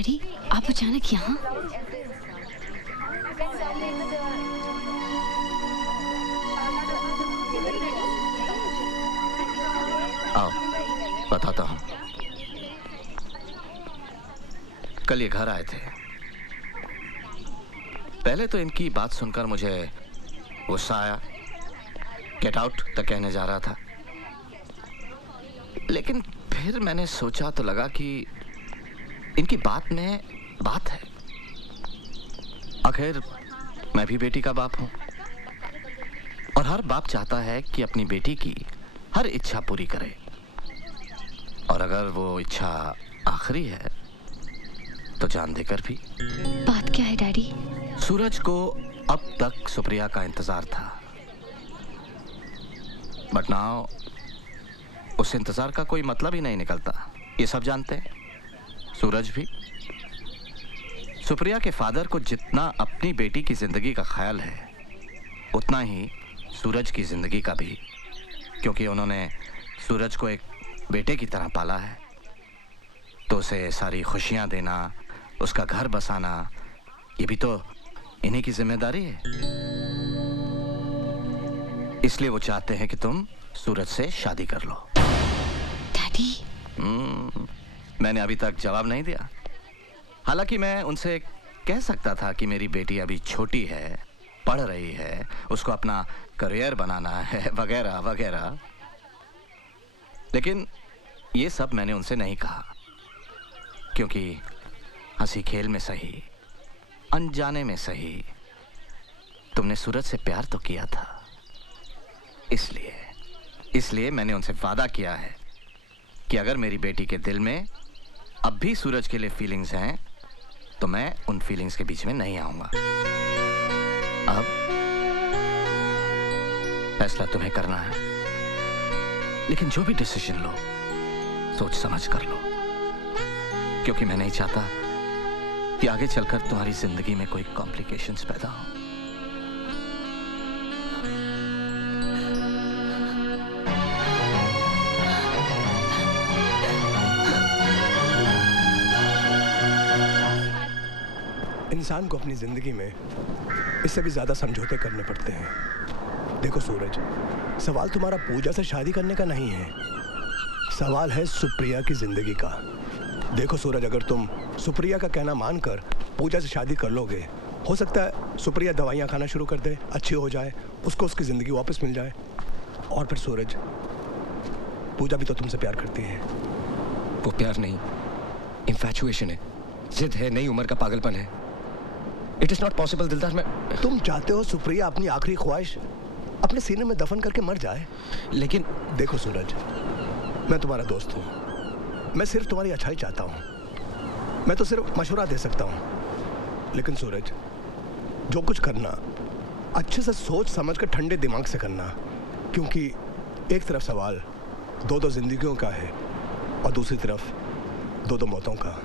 Daddy, आप अचानक यहाँ? आओ बताता हूँ। कल ये घर आए थे। पहले तो इनकी बात सुनकर मुझे गुस्सा आया, गेट आउट तक कहने जा रहा था। लेकिन फिर मैंने सोचा तो लगा कि इनकी बात में बात है। आखिर मैं भी बेटी का बाप हूं और हर बाप चाहता है कि अपनी बेटी की हर इच्छा पूरी करे, और अगर वो इच्छा आखिरी है तो जान देकर भी। बात क्या है डैडी? सूरज को अब तक सुप्रिया का इंतजार था, बट नाउ उस इंतजार का कोई मतलब ही नहीं निकलता। ये सब जानते हैं, सूरज भी। सुप्रिया के फादर को जितना अपनी बेटी की जिंदगी का ख्याल है, उतना ही सूरज की जिंदगी का भी, क्योंकि उन्होंने सूरज को एक बेटे की तरह पाला है। तो उसे सारी खुशियां देना, उसका घर बसाना, ये भी तो इन्हीं की जिम्मेदारी है। इसलिए वो चाहते हैं कि तुम सूरज से शादी कर लो। डैडी, मैंने अभी तक जवाब नहीं दिया। हालांकि मैं उनसे कह सकता था कि मेरी बेटी अभी छोटी है, पढ़ रही है, उसको अपना करियर बनाना है, वगैरह वगैरह। लेकिन ये सब मैंने उनसे नहीं कहा, क्योंकि हंसी खेल में सही, अनजाने में सही, तुमने सूरज से प्यार तो किया था। इसलिए मैंने उनसे वादा किया है कि अगर मेरी बेटी के दिल में अब भी सूरज के लिए फीलिंग्स हैं, तो मैं उन फीलिंग्स के बीच में नहीं आऊंगा। अब फैसला तुम्हें करना है, लेकिन जो भी डिसीजन लो सोच समझ कर लो, क्योंकि मैं नहीं चाहता कि आगे चलकर तुम्हारी जिंदगी में कोई कॉम्प्लिकेशंस पैदा हो। इंसान को अपनी जिंदगी में इससे भी ज्यादा समझौते करने पड़ते हैं। देखो सूरज, सवाल तुम्हारा पूजा से शादी करने का नहीं है, सवाल है सुप्रिया की जिंदगी का। देखो सूरज, अगर तुम सुप्रिया का कहना मानकर पूजा से शादी कर लोगे, हो सकता है सुप्रिया दवाइयाँ खाना शुरू कर दे, अच्छी हो जाए, उसको उसकी ज़िंदगी वापस मिल जाए। और फिर सूरज, पूजा भी तो तुमसे प्यार करती है। वो प्यार नहीं, इन्फैचुएशन है, जिद है, नई उम्र का पागलपन है। इट इज़ नॉट पॉसिबल दिलदार। मैं तुम चाहते हो सुप्रिया अपनी आखिरी ख्वाहिश अपने सीने में दफन करके मर जाए, लेकिन देखो सूरज, मैं तुम्हारा दोस्त हूँ, मैं सिर्फ तुम्हारी अच्छाई चाहता हूँ, मैं तो सिर्फ मशवरा दे सकता हूँ। लेकिन सूरज, जो कुछ करना अच्छे से सोच समझ कर ठंडे दिमाग से करना, क्योंकि एक तरफ सवाल दो जिंदगियों का है और दूसरी तरफ दो मौतों का।